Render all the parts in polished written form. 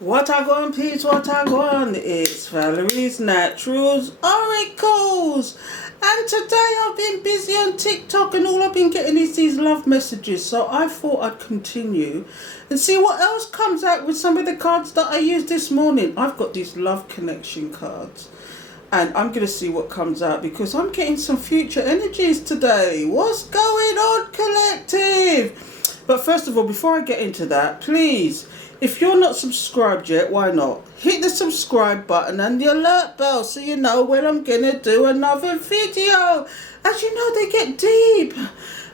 What I gwan, peeps, what I gwan. It's Valerie's Naturals Oracles. And today I've been busy on TikTok and all I've been getting is these love messages. So I thought I'd continue and see what else comes out with some of the cards that I used this morning. I've got these love connection cards. And I'm going to see what comes out because I'm getting some future energies today. What's going on, collective? But first of all, before I get into that, please, if you're not subscribed yet, why not? Hit the subscribe button and the alert bell so you know when I'm going to do another video. As you know, they get deep.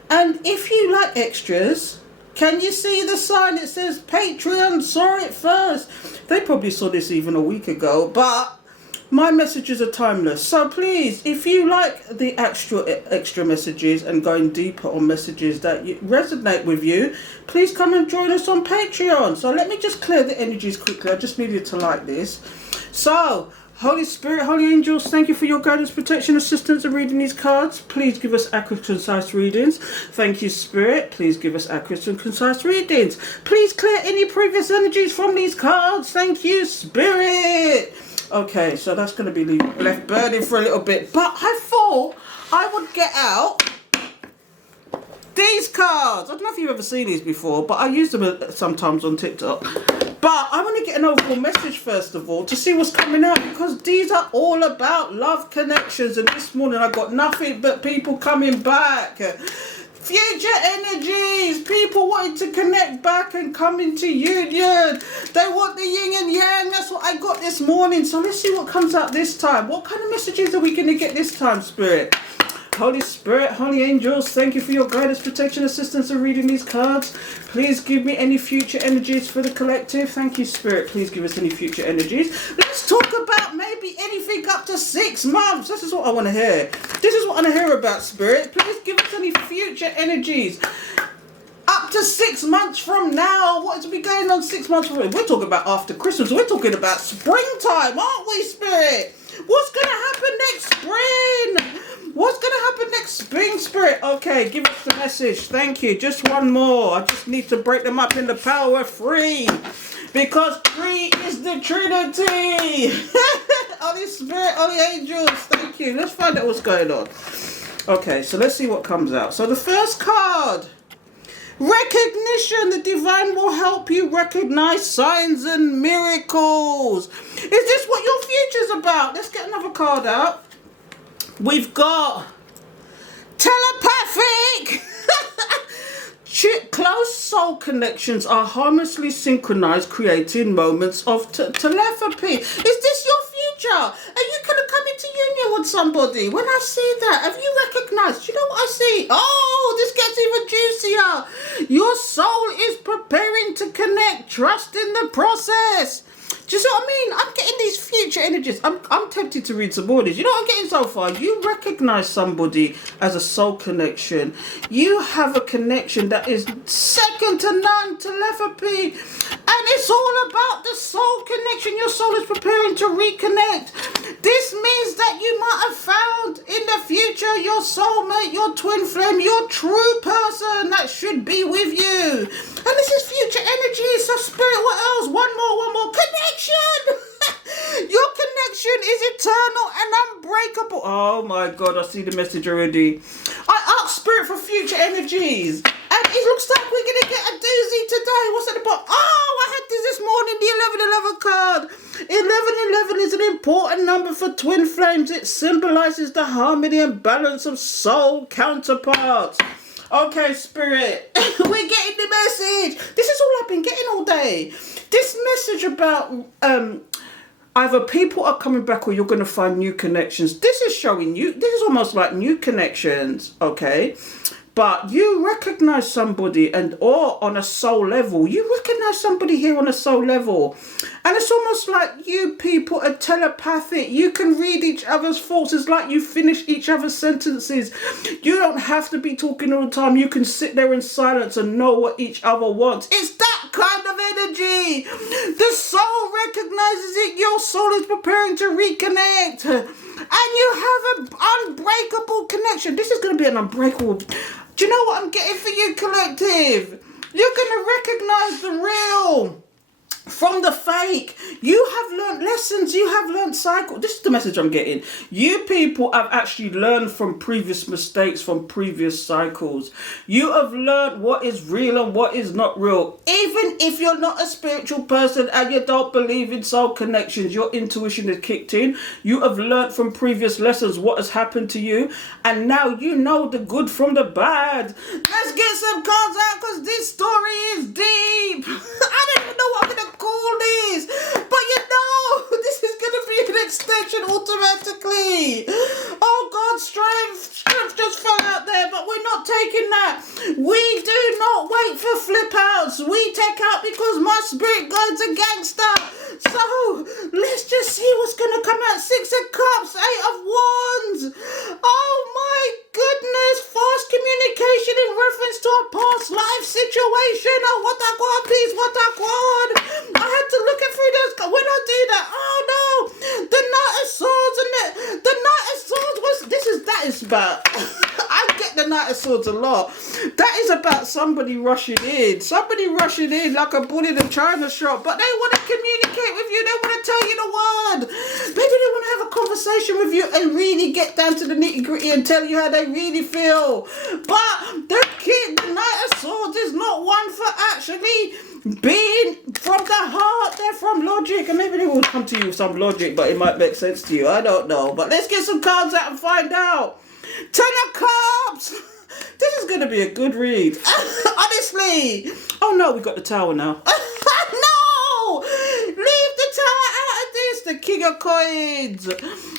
And if you like extras, can you see the sign? It says Patreon. Saw it first. They probably saw this even a week ago, but my messages are timeless. So please, if you like the extra messages and going deeper on messages that resonate with you, please come and join us on Patreon. So let me just clear the energies quickly. I just needed to like this. So, Holy Spirit, Holy Angels, thank you for your guidance, protection, assistance in reading these cards. Please give us accurate, concise readings. Thank you, Spirit. Please give us accurate and concise readings. Please clear any previous energies from these cards. Thank you, Spirit. Okay, so that's going to be left burning for a little bit. But I thought I would get out these cards. I don't know if you've ever seen these before, but I use them sometimes on TikTok. But I want to get an overall message first of all to see what's coming out, because these are all about love connections. And this morning I got nothing but people coming back. Future energies, people wanting to connect back and come into union. They want the yin and yang. That's what I got this morning. So let's see what comes out this time. What kind of messages are we going to get this time, Spirit? Holy Spirit, Holy Angels, thank you for your guidance, protection, assistance in reading these cards. Please give me any future energies for the collective. Thank you, Spirit. Please give us any future energies. Let's talk about maybe anything up to 6 months. This is what I want to hear. This is what I want to hear about, Spirit. Please give us any future energies. Up to 6 months from now. What is we going on 6 months from now? We're talking about after Christmas. We're talking about springtime, aren't we, Spirit? What's going to happen next spring? What's going to happen next spring, Spirit? Okay, give us the message. Thank you. Just one more. I just need to break them up in the power of 3. Because 3 is the Trinity. Holy Spirit, Holy Angels. Thank you. Let's find out what's going on. Okay, so let's see what comes out. So the first card. Recognition. The divine will help you recognize signs and miracles. Is this what your future's about? Let's get another card out. We've got telepathic. Close soul connections are harmoniously synchronized, creating moments of telepathy. Is this your future? Are you going to come into union with somebody? When I see that, have you recognized? You know what I see? Oh, this gets even juicier. Your soul is preparing to connect. Trust in the process. Do you see what I mean? I'm getting these future energies. I'm tempted to read some more of these. You know what I'm getting so far? You recognize somebody as a soul connection. You have a connection that is second to none, telepathy. And it's all about the soul connection. Your soul is preparing to reconnect. This means that you might have found in the future your soulmate, your twin flame, your true person that should be with you. And this is future energy. So Spirit, what else? One more. Connection. Your connection is eternal and unbreakable. Oh my God, I see the message already. I asked Spirit for future energies. And it looks like we're going to get a doozy today. What's at the bottom? Oh, I had this morning, the 1111 card. 1111 is an important number for twin flames. It symbolizes the harmony and balance of soul counterparts. Okay, Spirit, we're getting the message. This is all I've been getting all day. This message about either people are coming back or you're going to find new connections. This is showing you, this is almost like new connections, okay? But you recognize somebody or on a soul level. You recognize somebody here on a soul level. And it's almost like you people are telepathic. You can read each other's thoughts. It's like you finish each other's sentences. You don't have to be talking all the time. You can sit there in silence and know what each other wants. It's that kind of energy. The soul recognizes it. Your soul is preparing to reconnect. And you have an unbreakable connection. This is going to be an unbreakable. Do you know what I'm getting for you, collective? You're going to recognize the real. from the fake. You have learned lessons. You have learned cycle. This is the message I'm getting. You people have actually learned from previous mistakes, from previous cycles. You have learned what is real and what is not real. Even if you're not a spiritual person and you don't believe in soul connections, your intuition is kicked in. You have learned from previous lessons what has happened to you, and now you know the good from the bad. Let's get some cards out because this story is deep. I don't even know what I'm going to call this, but you know, this is going to be an extension automatically. Oh God, strength just fell out there, but we're not taking that. We do not wait for flip outs. We take out because my spirit guide's a gangster. So let's just see what's going to come out. 6 of Cups, 8 of Wands. Oh my goodness, fast communication in reference to a past life situation. Oh, what I want, please, what I want. I had to look it through those. When I do that, oh no, the Knight of Swords and the Knight of Swords was. That is about. I get the Knight of Swords a lot. That is about somebody rushing in. Somebody rushing in like a bull in a china shop, but they want to communicate with you. They want to tell you the word. Maybe they want to have a conversation with you and really get down to the nitty gritty and tell you how they really feel. But the Knight of Swords is not one for actually being from the heart. They're from logic, and maybe they will come to you with some logic, but it might make sense to you. I don't know. But let's get some cards out and find out. 10 of Cups. This is going to be a good read. Honestly. Oh no, we got the Tower now. No! Leave the Tower out of this. The King of Coins.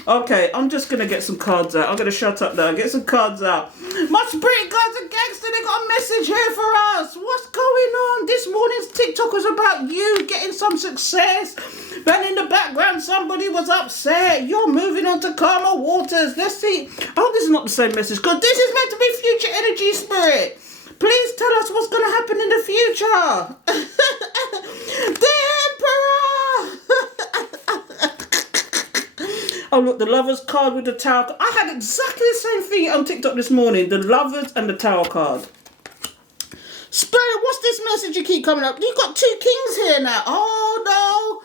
Okay, I'm just going to get some cards out. I'm going to shut up now. Get some cards out. My spirit guides are gangster. They got a message here for us. What's going on? This morning's TikTok was about you getting some success. Then in the background, somebody was upset. You're moving on to calmer waters. Let's see. I hope this is not the same message, because this is meant to be future energy, spirit. Please tell us what's going to happen in the future. The Emperor. Oh, look, the Lovers card with the Tower. I had exactly the same thing on TikTok this morning. The Lovers and the Tower card. Spirit, what's this message you keep coming up? You've got 2 kings here now. Oh, no.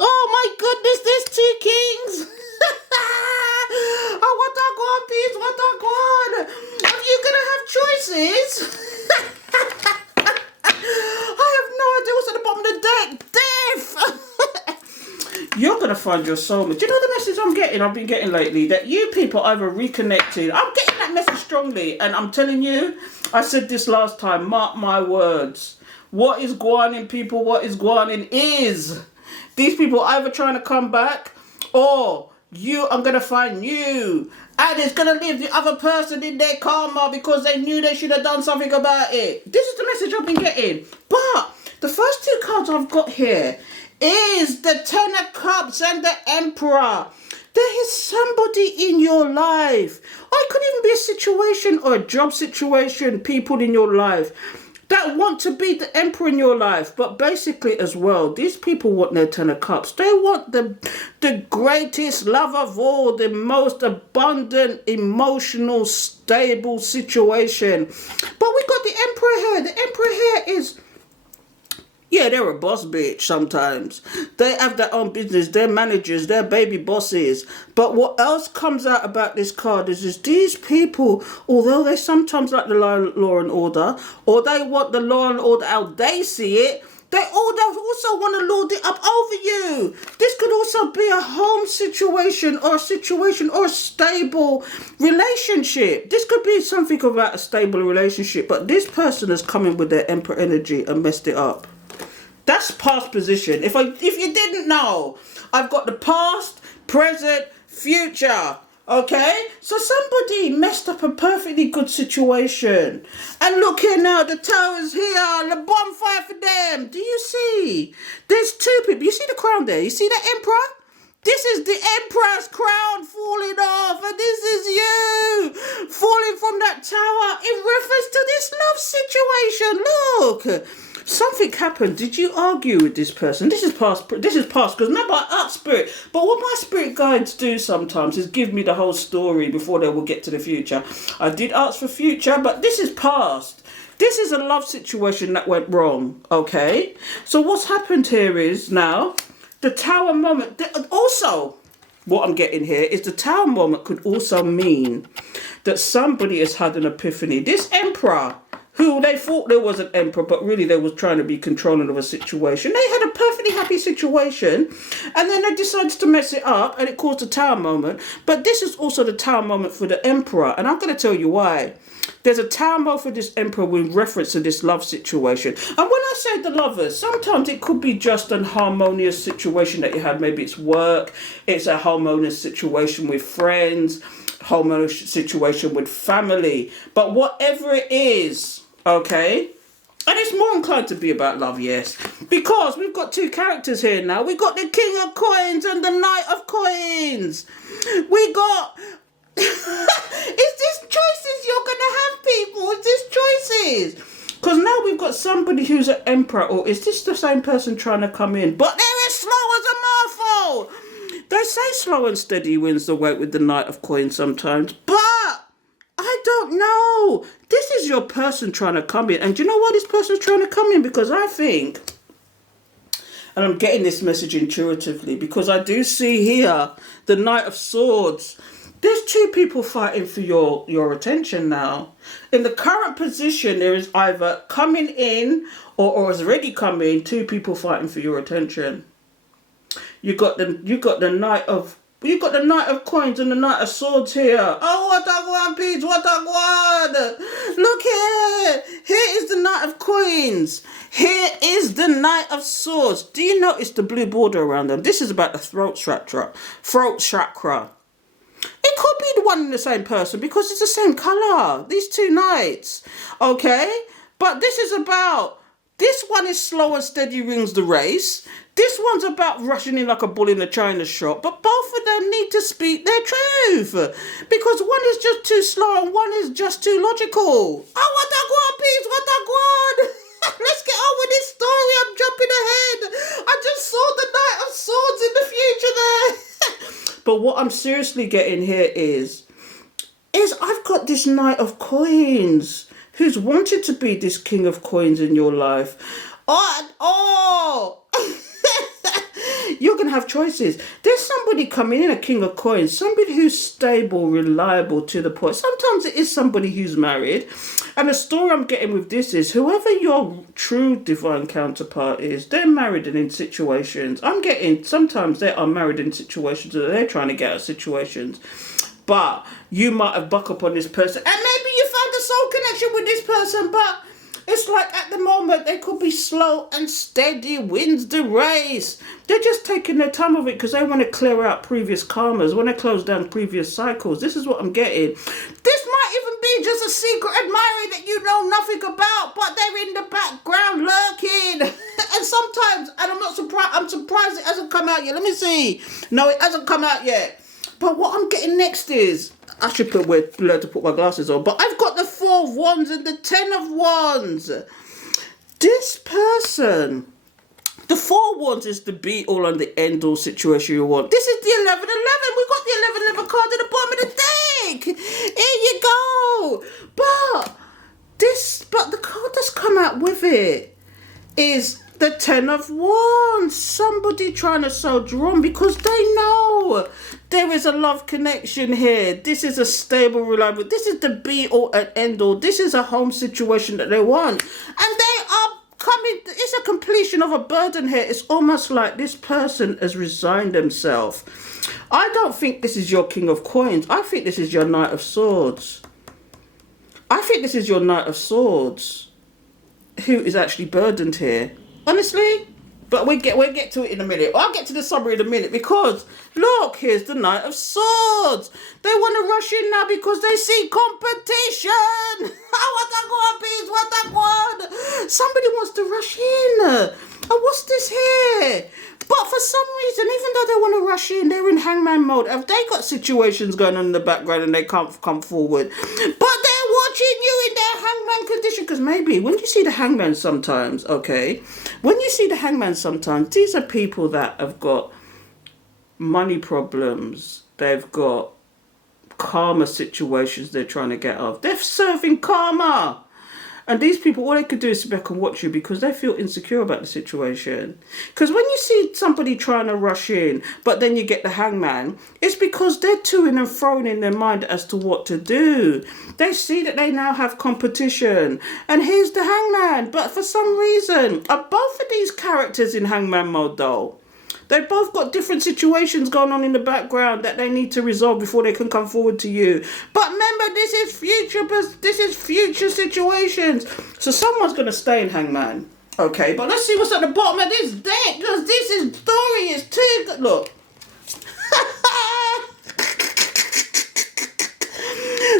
Oh, my goodness, there's 2 kings. Oh, what I got, peeps? What I got? Are you going to have choices? I have no idea what's at the bottom of the deck. Death. You're going to find your soulmate. Do you know the message I've been getting lately? That you people either reconnected. I'm getting that message strongly. And I'm telling you, I said this last time, mark my words. What is gwaning, people? What is gwaning is these people either trying to come back, or I'm going to find you. And it's going to leave the other person in their karma because they knew they should have done something about it. This is the message I've been getting. But the first 2 cards I've got here is the 10 of Cups and the Emperor. There is somebody in your life. Or it could even be a situation or a job situation, people in your life that want to be the Emperor in your life. But basically as well, these people want their 10 of Cups. They want the greatest love of all, the most abundant, emotional, stable situation. But we got the Emperor here. The Emperor here is... yeah, they're a boss bitch sometimes. They have their own business. They're managers. They're baby bosses. But what else comes out about this card is these people, although they sometimes like the law and order, or they want the law and order how they see it, they also want to lord it up over you. This could also be a home situation or a stable relationship. This could be something about a stable relationship. But this person is coming with their Emperor energy and messed it up. That's past position. If you didn't know, I've got the past, present, future. Okay? So somebody messed up a perfectly good situation. And look here now, the Tower's here, the bonfire for them. Do you see? There's 2 people. You see the crown there? You see the Emperor? This is the Emperor's crown falling off, and this is you falling from that tower in reference to this love situation. Look. Something happened. Did you argue with this person? This is past, because remember, I asked spirit. But what my spirit guides do sometimes is give me the whole story before they will get to the future. I did ask for future, but this is past. This is a love situation that went wrong, okay? So what's happened here is now the Tower moment. Also, what I'm getting here is the Tower moment could also mean that somebody has had an epiphany. This Emperor, who they thought there was an emperor, but really they was trying to be controlling of a situation. They had a perfectly happy situation, and then they decided to mess it up, and it caused a Tower moment. But this is also the Tower moment for the Emperor, and I'm going to tell you why. There's a Tower moment for this Emperor with reference to this love situation. And when I say the lovers, sometimes it could be just an harmonious situation that you had. Maybe it's work, it's a harmonious situation with friends, harmonious situation with family. But whatever it is, okay, and it's more inclined to be about love, yes, because we've got two characters here now. We've got the King of Coins and the Knight of Coins. We got is this choices you're gonna have, people? Is this choices? Because now we've got somebody who's an emperor, or is this the same person trying to come in? But they're as slow as a marvel. They say slow and steady wins the weight with the Knight of Coins sometimes, but I don't know. This is your person trying to come in. And do you know why this person's trying to come in? Because I think, and I'm getting this message intuitively, because I do see here the Knight of Swords. There's two people fighting for your attention now. In the current position, there is either coming in or has already come in, two people fighting for your attention. You got the Knight of Coins and the Knight of Swords here. Oh, what a one, peeps, what a one. Look here. Here is the Knight of Coins. Here is the Knight of Swords. Do you notice the blue border around them? This is about the throat chakra. Throat chakra. It could be the one and the same person because it's the same colour. These two knights. Okay? But this is about, this one is slow and steady wins the race. This one's about rushing in like a bull in a china shop. But both of them need to speak their truth. Because one is just too slow and one is just too logical. Oh, what a guan, peeps, what a guan. Let's get on with this story. I'm jumping ahead. I just saw the Knight of Swords in the future there. But what I'm seriously getting here is I've got this Knight of Coins who's wanted to be this King of Coins in your life. You're going to have choices. There's somebody coming in, a King of Coins, somebody who's stable, reliable, to the point. Sometimes it is somebody who's married. And the story I'm getting with this is whoever your true divine counterpart is, they're married and in situations. I'm getting, sometimes they are married in situations that they're trying to get out of situations. But you might have bucked up on this person. And maybe you found a soul connection with this person, but it's like at the moment they could be slow and steady wins the race. They're just taking their time of it because they want to clear out previous karmas, want to close down previous cycles. This is what I'm getting. This might even be just a secret admirer that you know nothing about, but they're in the background lurking. And sometimes, and I'm surprised it hasn't come out yet. Let me see. No, it hasn't come out yet. But what I'm getting next is, I should learn to put my glasses on, but I've got the 4 of Wands and the 10 of Wands. This person, the 4 of Wands is the be all and the end all situation you want. This is the 11-11. We got the 11-11 card at the bottom of the deck. Here you go. But the card that's come out with it is the 10 of Wands. Somebody trying to sow drum because they know there is a love connection here. This is a stable, reliable. This is the be all and end all. This is a home situation that they want. And they are coming. It's a completion of a burden here. It's almost like this person has resigned themselves. I don't think this is your King of Coins. I think this is your Knight of Swords. I think this is your Knight of Swords who is actually burdened here. Honestly, but we'll get to it in a minute. I'll get to the summary in a minute because, look, here's the Knight of Swords. They want to rush in now because they see competition. What a one. Somebody wants to rush in. And what's this here? But for some reason, even though they want to rush in, they're in hangman mode. Have they got situations going on in the background and they can't come forward? But they're watching you in their hangman condition. Because maybe when you see the hangman sometimes, okay, when you see the hangman sometimes, these are people that have got money problems. They've got karma situations they're trying to get off. They're serving karma. And these people, all they could do is sit back and watch you because they feel insecure about the situation. Because when you see somebody trying to rush in, but then you get the hangman, it's because they're to-ing and fro-ing in their mind as to what to do. They see that they now have competition. And here's the hangman. But for some reason, are both of these characters in hangman mode though? They've both got different situations going on in the background that they need to resolve before they can come forward to you. But remember, this is future situations. So someone's going to stay in hangman. Okay, but let's see what's at the bottom of this deck, because this story is too good. Look.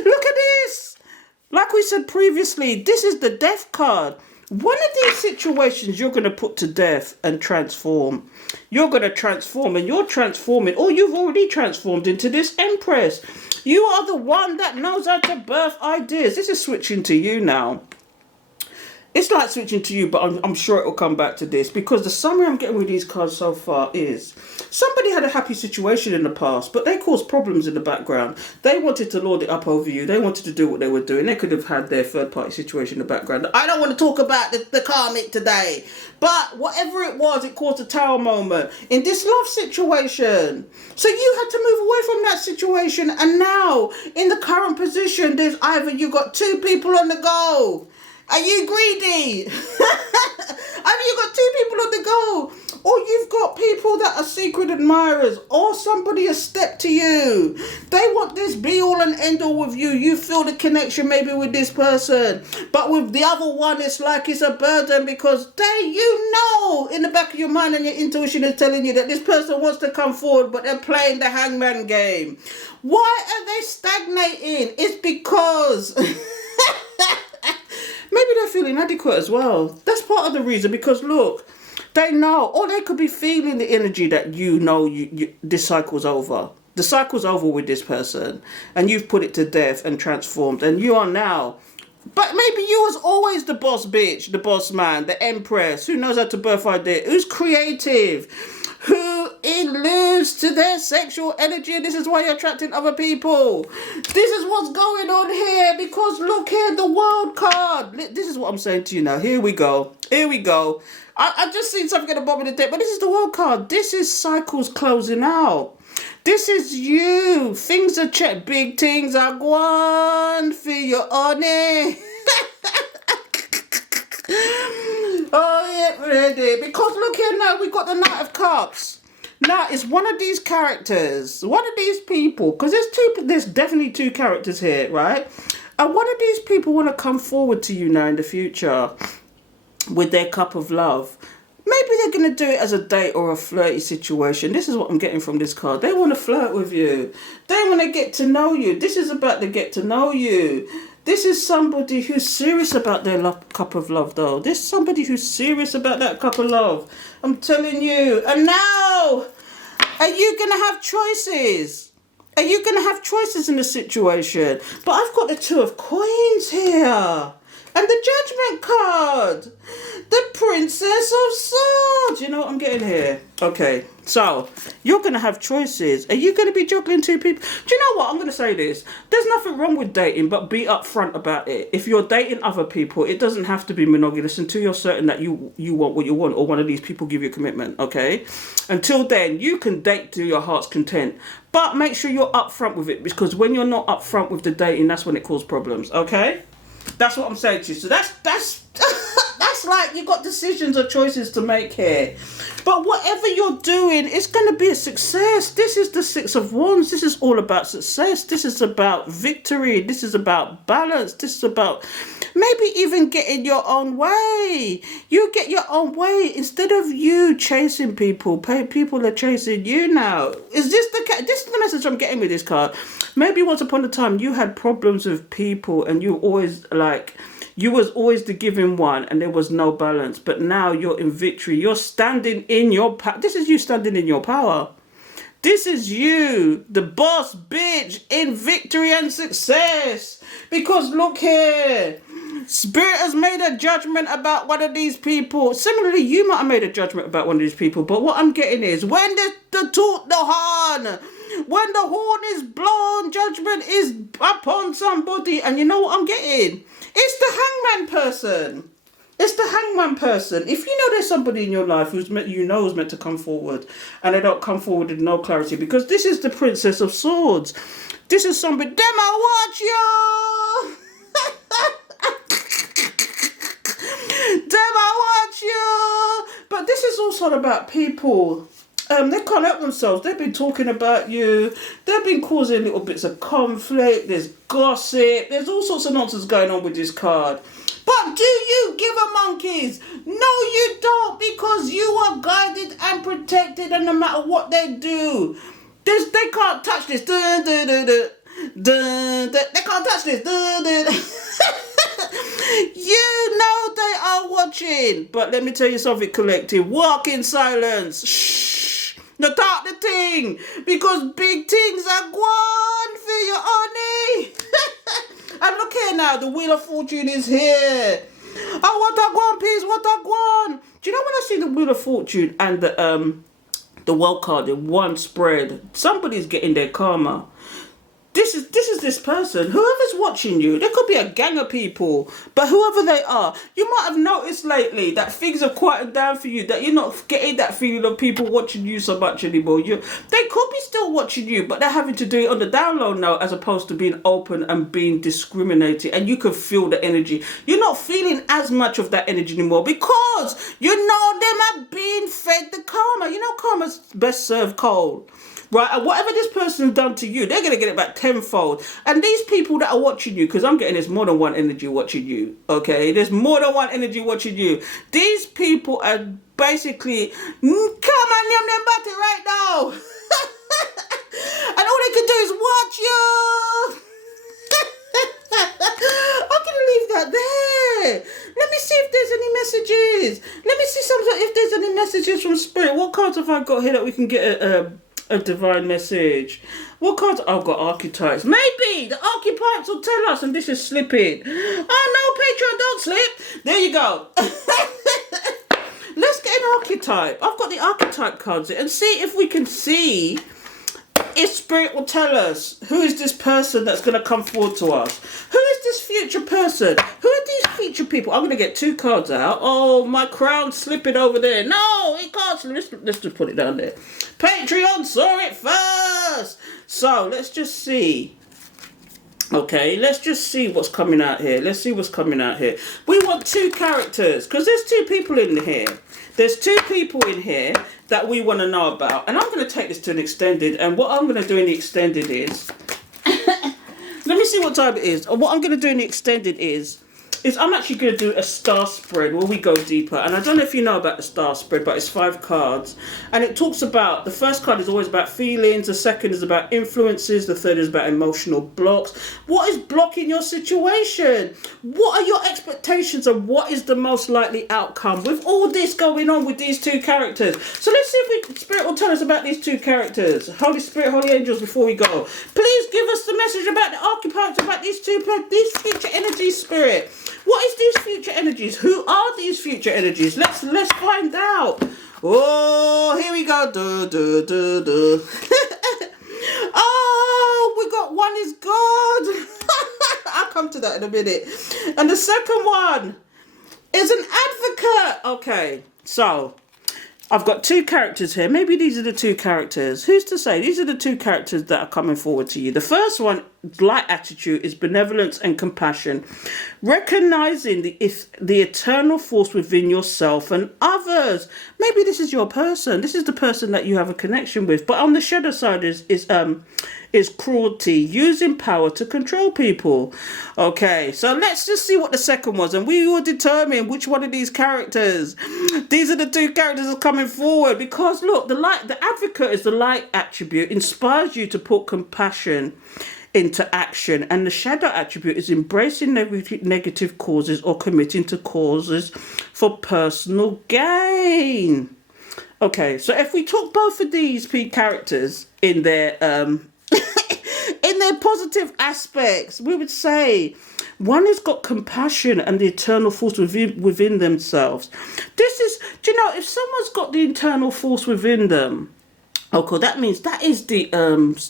Look at this. Like we said previously, this is the death card. One of these situations you're going to put to death and transform. You're going to transform, and you're transforming, or you've already transformed into this Empress. You are the one that knows how to birth ideas. This is switching to you now. It's like switching to you, but I'm sure it will come back to this, because the summary I'm getting with these cards so far is somebody had a happy situation in the past, but they caused problems in the background. They wanted to lord it up over you. They wanted to do what they were doing. They could have had their third party situation in the background. I don't want to talk about the karmic today, but whatever it was, it caused a tower moment in this love situation. So you had to move away from that situation, and now in the current position, there's either you got two people on the go. Are you greedy? Either you got two people on the go, or you've got people that are secret admirers, or somebody has stepped to you. They want this be all and end all with you. You feel the connection maybe with this person, but with the other one, it's like it's a burden, because you know in the back of your mind and your intuition is telling you that this person wants to come forward, but they're playing the hangman game. Why are they stagnating? It's because maybe they're feeling inadequate as well. That's part of the reason, because look, they know, or they could be feeling the energy that you know this cycle's over. The cycle's over with this person, and you've put it to death and transformed, and you are now. But maybe you was always the boss bitch, the boss man, the empress, who knows how to birth idea, who's creative, who alludes to their sexual energy, and this is why you're attracting other people. This is what's going on here, because look here, the world card. This is what I'm saying to you now. Here we go. Here we go. I just seen something at the bottom of the deck, but this is the world card. This is cycles closing out. This is you. Things are checked. Big things are gwan for your honey. Oh, yeah, ready. Because look here now, we got the Knight of Cups. Now, it's one of these characters, one of these people, because there's definitely two characters here, right? And one of these people want to come forward to you now in the future with their cup of love. Maybe they're going to do it as a date or a flirty situation. This is what I'm getting from this card. They want to flirt with you. They want to get to know you. This is about to get to know you. This is somebody who's serious about their cup of love, though. This is somebody who's serious about that cup of love. I'm telling you. And now, are you going to have choices? Are you going to have choices in the situation? But I've got the Two of Coins here. And the Judgment card. The Princess of Swords. You know what I'm getting here? Okay, so you're going to have choices. Are you going to be juggling two people? Do you know what? I'm going to say this. There's nothing wrong with dating, but be upfront about it. If you're dating other people, it doesn't have to be monogamous until you're certain that you want what you want, or one of these people give you a commitment, okay? Until then, you can date to your heart's content. But make sure you're upfront with it, because when you're not upfront with the dating, that's when it causes problems, okay? That's what I'm saying to you. So that's that's like you've got decisions or choices to make here. But whatever you're doing, it's going to be a success. This is the Six of Wands. This is all about success. This is about victory. This is about balance. This is about maybe even getting your own way. You get your own way instead of you chasing people. People are chasing you now. This is the message I'm getting with this card. Maybe once upon a time you had problems with people, and you was always the giving one, and there was no balance. But now you're in victory. You're standing in your power. This is you standing in your power. This is you, the boss bitch, in victory and success. Because look here. Spirit has made a judgment about one of these people. Similarly, you might have made a judgment about one of these people. But what I'm getting is, when the horn, When the horn is blown, judgment is upon somebody. And you know what I'm getting? It's the hangman person. It's the hangman person. If you know there's somebody in your life who's meant, is meant to come forward, and they don't come forward with no clarity, because this is the Princess of Swords. This is somebody. Them I watch you. Them I watch you. But this is also about people. They can't help themselves. They've been talking about you. They've been causing little bits of conflict. There's gossip. There's all sorts of nonsense going on with this card. But do you give a monkeys? No, you don't, because you are guided and protected, and no matter what they do, they can't touch this. They can't touch this. You know they are watching. But let me tell you something, collective. Walk in silence. Shh. No talk the thing, because big things are gone for your honey. And look here now, the Wheel of Fortune is here. Oh, what a gwan, peeps, what a gwan. Do you know when I see the Wheel of Fortune and the World card in one spread, somebody's getting their karma. This is this person. Whoever's watching you, there could be a gang of people, but whoever they are, you might have noticed lately that things have quieted down for you, that you're not getting that feeling of people watching you so much anymore. They could be still watching you, but they're having to do it on the down low now, as opposed to being open and being discriminated, and you can feel the energy. You're not feeling as much of that energy anymore, because you know them are being fed the karma. You know karma's best served cold. Right, and whatever this person's done to you, they're going to get it back tenfold. And these people that are watching you, because I'm getting there's more than one energy watching you, okay? There's more than one energy watching you. These people are basically, come on, yum them body right now. And all they can do is watch you. I'm going to leave that there. Let me see if there's any messages. Let me see if there's any messages from Spirit. What cards have I got here that we can get a divine message? What cards? I've got archetypes. Maybe the archetypes will tell us, and this is slipping. Oh no, Patreon, don't slip. There you go. Let's get an archetype. I've got the archetype cards here, and see if we can see if Spirit will tell us who is this person that's going to come forward to us. Who is this future person? Who are these future people? I'm going to get two cards out. Oh, my crown's slipping over there. No, it can't slip. Let's just put it down there. Patreon saw it first. So let's just see. Okay, let's just see what's coming out here. Let's see what's coming out here. We want two characters, because there's two people in here. There's two people in here that we want to know about. And I'm going to take this to an extended. And what I'm going to do in the extended is... let me see what time it is. What I'm going to do in the extended is I'm actually going to do a star spread where we go deeper. And I don't know if you know about the star spread, but it's 5 cards. And it talks about, the first card is always about feelings. The second is about influences. The third is about emotional blocks. What is blocking your situation? What are your expectations, and what is the most likely outcome with all this going on with these two characters? So let's see if Spirit will tell us about these two characters. Holy Spirit, Holy Angels, before we go, please give us the message about the archetypes, about these future energies, Spirit. What is these future energies? Who are these future energies? Let's find out. Oh, here we go. Oh, we got one is God. I'll come to that in a minute. And the second one is an advocate. Okay, so I've got two characters here. Maybe these are the two characters. Who's to say? These are the two characters that are coming forward to you. The first one, light attitude, is benevolence and compassion. Recognizing the eternal force within yourself and others. Maybe this is your person. This is the person that you have a connection with. But on the shadow side is cruelty, using power to control people. Okay, so let's just see what the second was, and we will determine which one of these characters. These are the two characters that are coming forward, because look, the advocate is the light attribute, inspires you to put compassion into action, and the shadow attribute is embracing negative causes or committing to causes for personal gain. Okay, so if we took both of these characters in their in their positive aspects, we would say one has got compassion and the eternal force within themselves. This is, do you know, if someone's got the internal force within them, Okay, that means that is the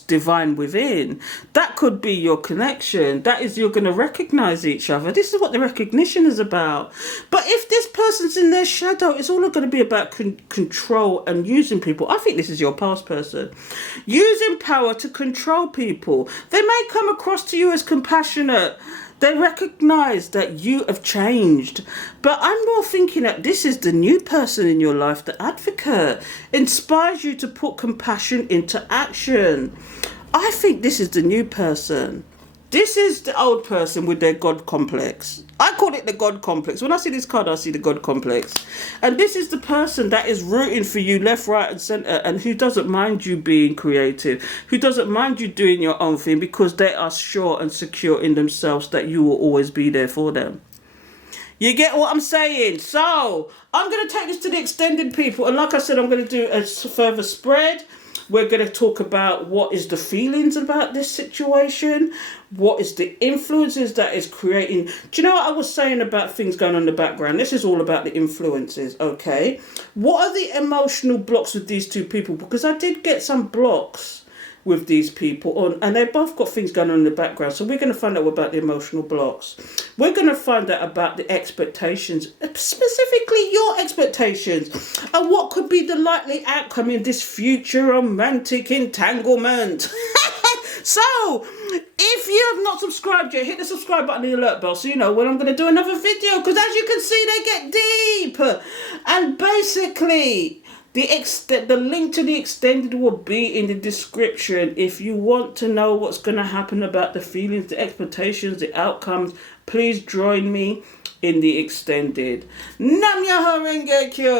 divine within. That could be your connection. That is, you're going to recognize each other. This is what the recognition is about. But if this person's in their shadow, it's all going to be about control and using people. I think this is your past person. Using power to control people. They may come across to you as compassionate. They recognize that you have changed. But I'm more thinking that this is the new person in your life, the advocate. Inspires you to put compassion into action. I think this is the new person. This is the old person with their God complex. I call it the God complex. When I see this card, I see the God complex. And this is the person that is rooting for you left, right and centre, and who doesn't mind you being creative, who doesn't mind you doing your own thing, because they are sure and secure in themselves that you will always be there for them. You get what I'm saying? So I'm going to take this to the extended people. And like I said, I'm going to do a further spread. We're going to talk about what is the feelings about this situation. What is the influences that is creating. Do you know what I was saying about things going on in the background? This is all about the influences, okay? What are the emotional blocks with these two people? Because I did get some blocks with these people on, and they both got things going on in the background. So we're going to find out about the emotional blocks. We're going to find out about the expectations, specifically your expectations, and what could be the likely outcome in this future romantic entanglement. So if you have not subscribed yet, hit the subscribe button and the alert bell so you know when I'm going to do another video, because as you can see, they get deep. And basically the link to the extended will be in the description if you want to know what's going to happen about the feelings, the expectations, the outcomes. Please join me in the extended. Nam Myoho Renge Kyo.